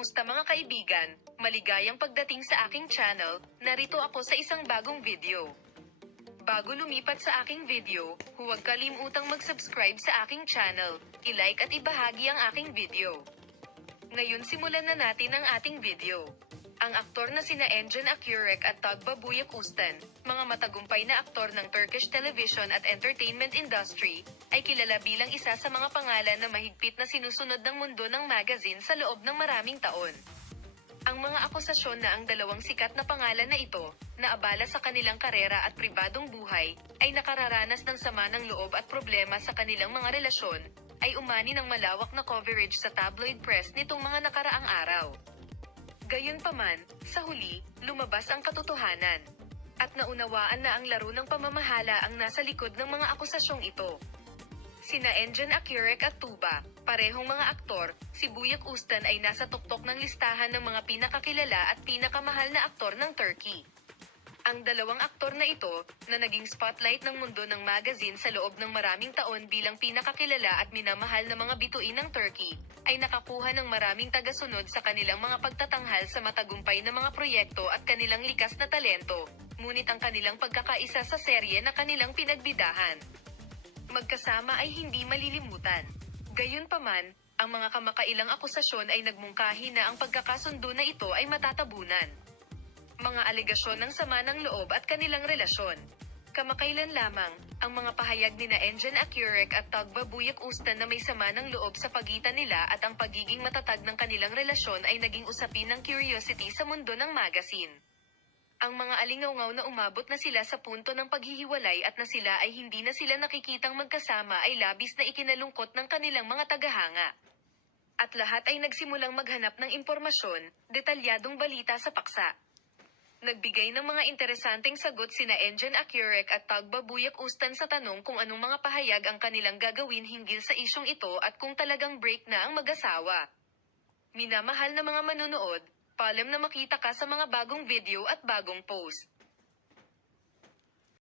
Kamusta mga kaibigan? Maligayang pagdating sa aking channel, narito ako sa isang bagong video. Bago lumipat sa aking video, huwag kalimutang mag-subscribe sa aking channel, i-like at ibahagi ang aking video. Ngayon simulan na natin ang ating video. Ang aktor na sina Engin Akyurek at Tugba Büyüküstün, mga matagumpay na aktor ng Turkish television at entertainment industry, ay kilala bilang isa sa mga pangalan na mahigpit na sinusunod ng mundo ng magazine sa loob ng maraming taon. Ang mga akusasyon na ang dalawang sikat na pangalan na ito, na abala sa kanilang karera at pribadong buhay, ay nakararanas ng sama ng loob at problema sa kanilang mga relasyon, ay umani ng malawak na coverage sa tabloid press nitong mga nakaraang araw. Gayunpaman, sa huli, lumabas ang katotohanan. At naunawaan na ang laro ng pamamahala ang nasa likod ng mga akusasyong ito. Sina Engin Akyurek at Tuğba, parehong mga aktor, si Büyüküstün ay nasa tuktok ng listahan ng mga pinakakilala at pinakamahal na aktor ng Turkey. Ang dalawang aktor na ito, na naging spotlight ng mundo ng magazine sa loob ng maraming taon bilang pinakakilala at minamahal na mga bituin ng Turkey, ay nakakuha ng maraming tagasunod sa kanilang mga pagtatanghal sa matagumpay na mga proyekto at kanilang likas na talento, ngunit ang kanilang pagkakaisa sa serye na kanilang pinagbidahan. Magkasama ay hindi malilimutan. Gayunpaman, ang mga kamakailang akusasyon ay nagmungkahi na ang pagkakasundo na ito ay matatabunan. Mga alegasyon ng sama ng loob at kanilang relasyon. Kamakailan lamang, ang mga pahayag nina Engin Akyurek at Tugba Büyüküstün na may sama ng loob sa pagitan nila at ang pagiging matatag ng kanilang relasyon ay naging usapin ng curiosity sa mundo ng magazine. Ang mga alingawngaw na umabot na sila sa punto ng paghihiwalay at na sila ay hindi na sila nakikitang magkasama ay labis na ikinalungkot ng kanilang mga tagahanga. At lahat ay nagsimulang maghanap ng impormasyon, detalyadong balita sa paksa. Nagbigay ng mga interesanteng sagot sina Engin Akyurek at Tugba Büyüküstün sa tanong kung anong mga pahayag ang kanilang gagawin hinggil sa isyong ito at kung talagang break na ang mag-asawa. Minamahal na mga manunood, paalam na makita ka sa mga bagong video at bagong post.